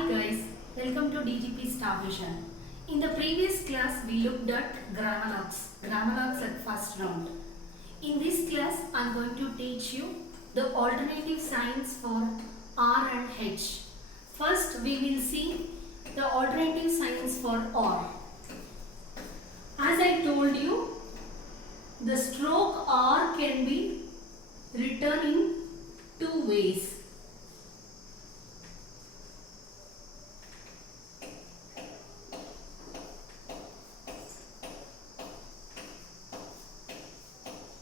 Hi guys, welcome to DGP Star Vision. In the previous class, we looked at grammar at first round. In this class, I am going to teach you the alternative signs for R and H. First, we will see the alternative signs for R. As I told you, the stroke R can be written in two ways.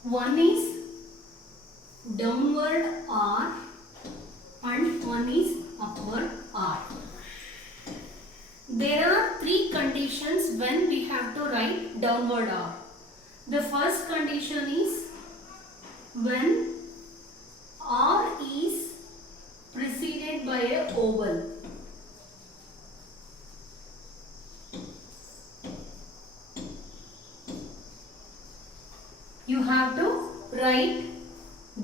One is downward R and one is upward R. There are three conditions when we have to write downward R. The first condition is when R is preceded by a vowel. You have to write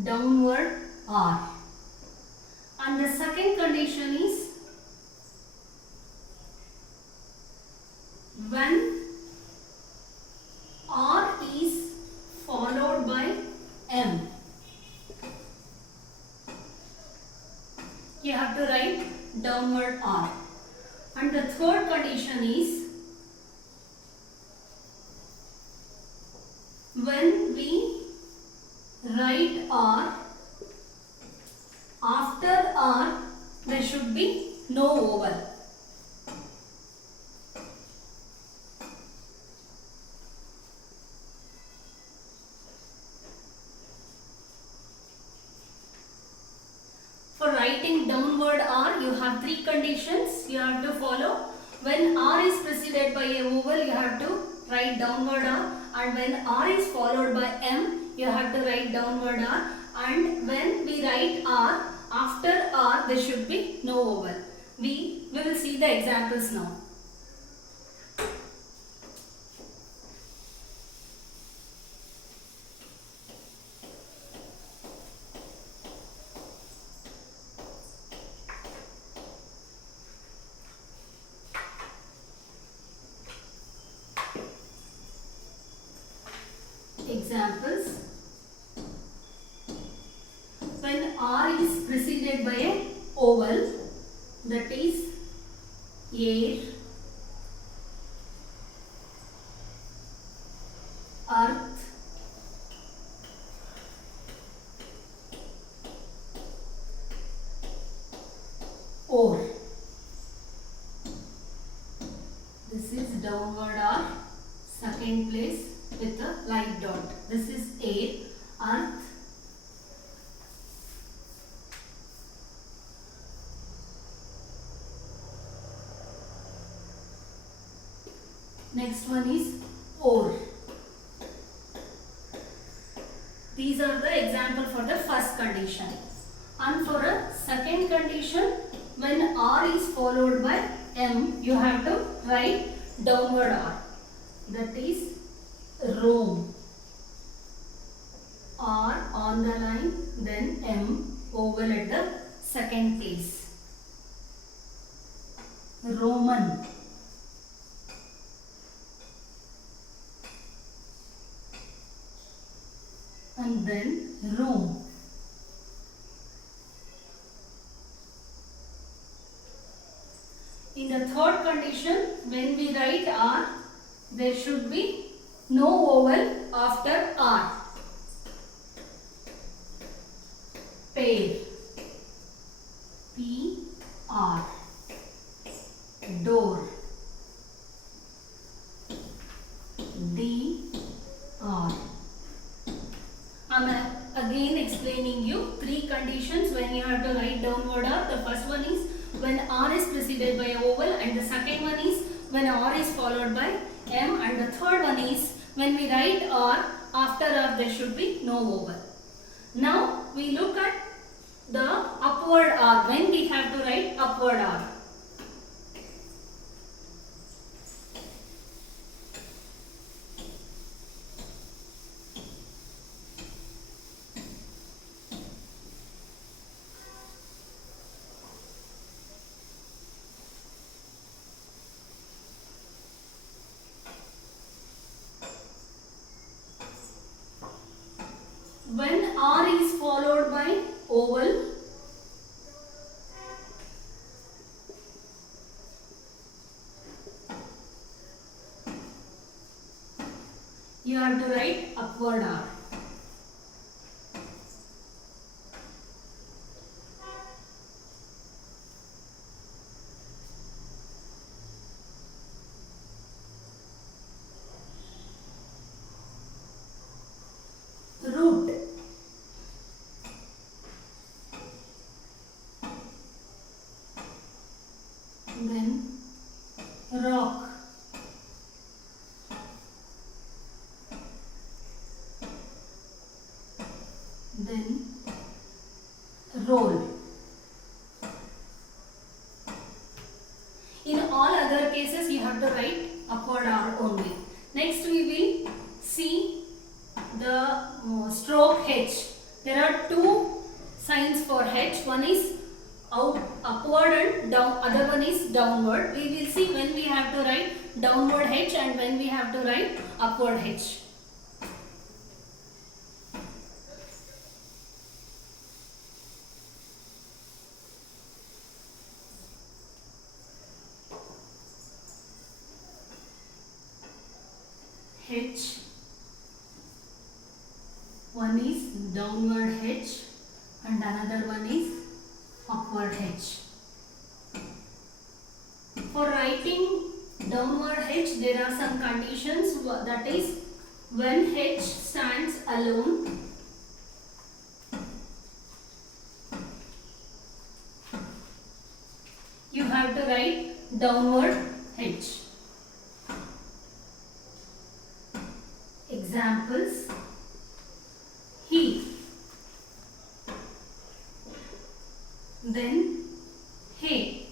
downward R. And the second condition is when R is followed by M. You have to write downward R. And the third condition is when we write R, after R there should be no vowel. For writing downward R, you have three conditions you have to follow. When R is preceded by a vowel, you have to write downward R, and when R is followed by M, you have to write downward R, and when we write R, after R there should be no vowel. We will see the examples now. Examples. When R is preceded by a vowel, that is air, earth, or. This is downward R, second place with a light dot. This is air, earth, next one is or. These are the example for the first condition. And for a second condition, when R is followed by M, you have to write downward R. That is roam. R on the line, then M, vowel at the second place. Roman. And then room. In the third condition, when we write R, there should be no vowel after R. Pair. P-R. Door. D-R. I am again explaining you three conditions when you have to write downward R. The first one is when R is preceded by a vowel, and the second one is when R is followed by M, and the third one is when we write R, after R there should be no vowel. Now we look at the upward R, when we have to write upward R. you have to write upward R. Root. Then rock. Then roll. In all other cases you have to write upward R only. Next we will see the stroke H. There are two signs for H. One is upward and down, other one is downward. We will see when we have to write downward H and when we have to write upward H. H. One is downward H and another one is upward H. For writing downward H, there are some conditions, that is when H stands alone, you have to write downward H. Examples: he, then hey.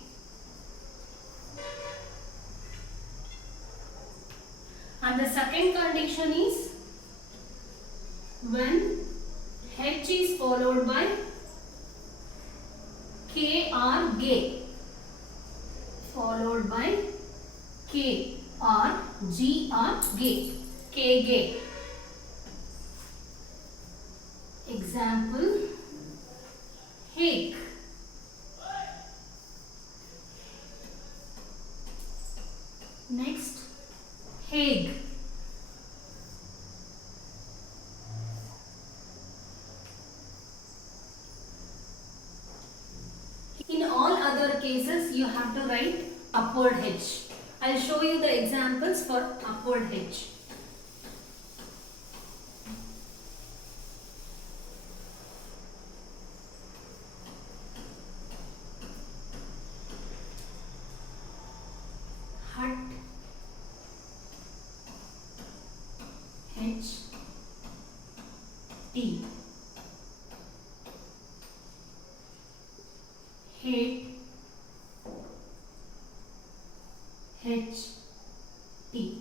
And the second condition is when H is followed by K or gay, followed by K or G or gay, K gay. Example: hake. Next, Hague. In all other cases, you have to write upward H. I'll show you the examples for upward H. Hut, H, T. Hate, H, T.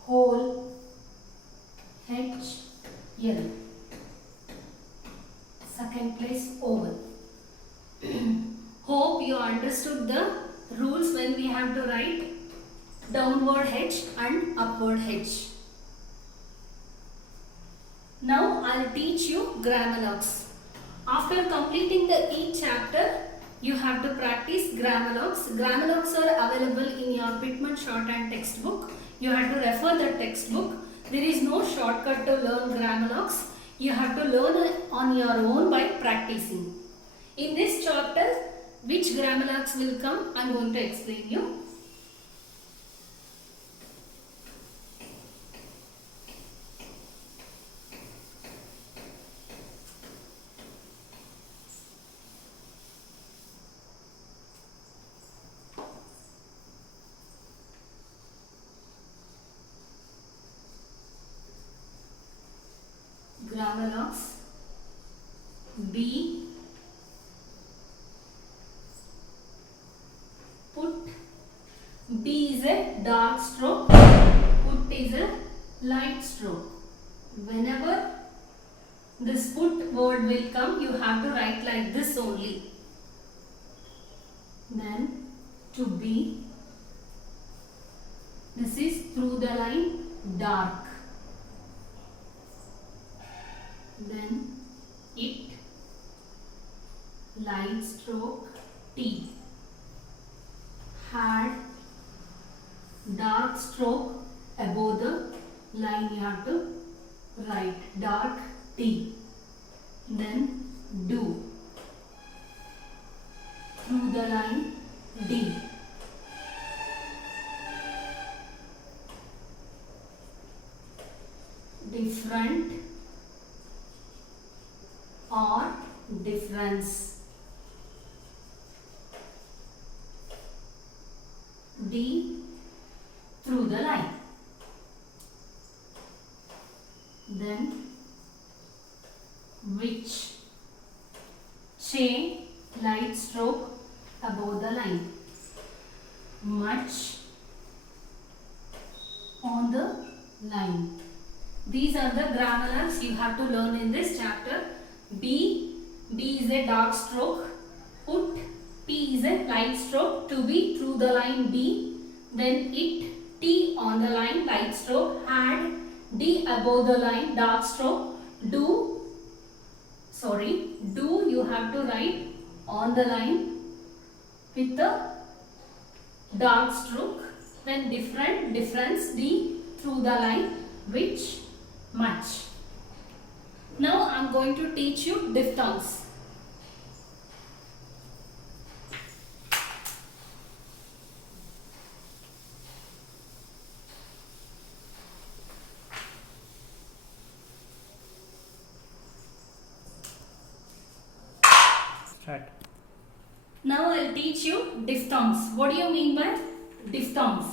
Whole, H, L. Second place, oval. Hope you understood the rules when we have to write downward H and upward H. Now I'll teach you grammar locks. After completing the each chapter, you have to practice grammar locks. Grammar locks are available in your Pitman shorthand textbook. You have to refer the textbook. There is no shortcut to learn grammar locks. You have to learn on your own by practicing. In this chapter, which grammar locks will come, I am going to explain you. Grammar locks. B, put. B is a dark stroke, put is a light stroke. Whenever this put word will come, you have to write like this only. Then to be, this is through the line dark. Then it, light stroke T. Had, stroke above the line you have to write dark T. Then do. Through the line D. Different or difference. D through the line. Then which. Chain light stroke above the line. Much on the line. These are the grammars you have to learn in this chapter. B is a dark stroke. Put, P is a light stroke. To be through the line D. Then it, T on the line light stroke. Had, D above the line dark stroke. Do you have to write on the line with the dark stroke. Then different, difference, D through the line, which, much. Now I am going to teach you diphthongs. Start. Now I will teach you diphthongs. What do you mean by diphthongs?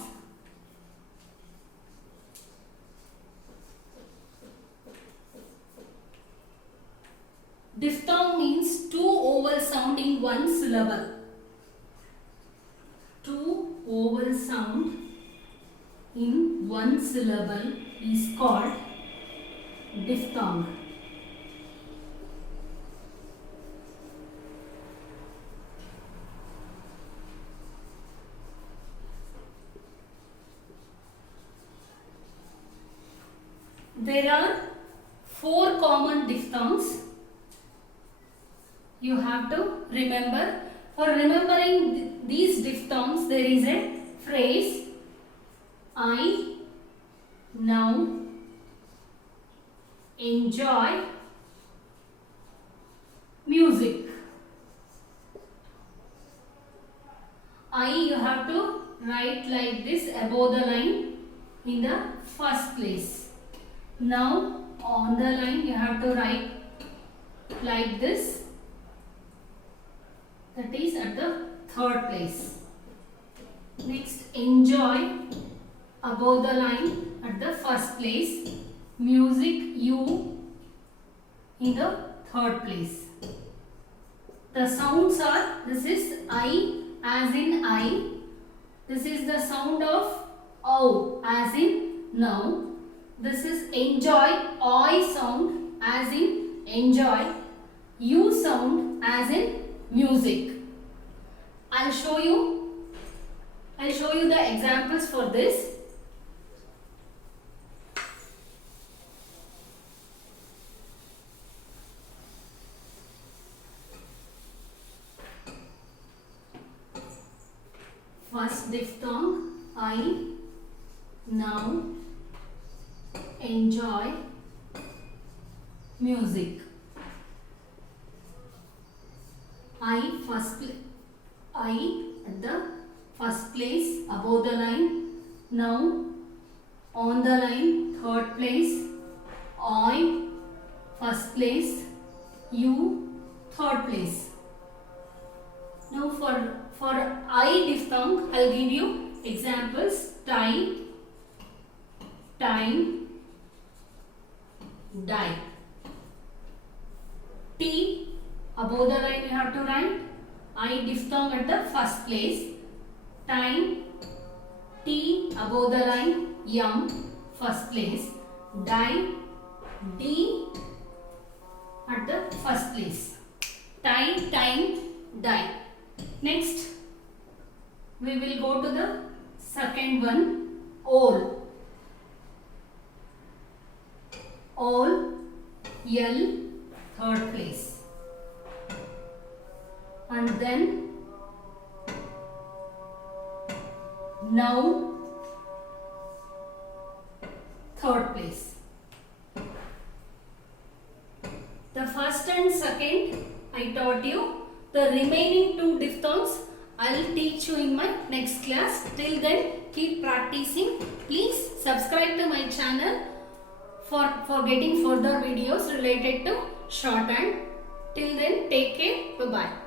Diphthong means two vowel sound in one syllable. Two vowel sound in one syllable is called diphthong. There are four common diphthongs. You have to remember. For remembering these diphthongs, there is a phrase I now enjoy music. I you have to write like this above the line in the first place. Now on the line you have to write like this, that is at the third place. Next enjoy above the line at the first place, music you in the third place. The sounds are, this is I as in I, this is the sound of O as in now. This is enjoy, I sound as in enjoy, you sound as in music. I'll show you the examples for this. First diphthong, I now enjoy music. I at the first place above the line. Now on the line third place. I first place. You third place. Now for I diphthong, I'll give you examples. Tie, time, die. T above the line you have to write I diphthong at the first place. Time, T above the line, yum first place. Die, D at the first place. Tie, time, die. Next we will go to the second one, all. All, L third place. And then now third place. The first and second I taught you. The remaining two diphthongs I will teach you in my next class. Till then, keep practicing. Please subscribe to my channel for getting further videos related to shorthand. Till then, take care. Bye-bye.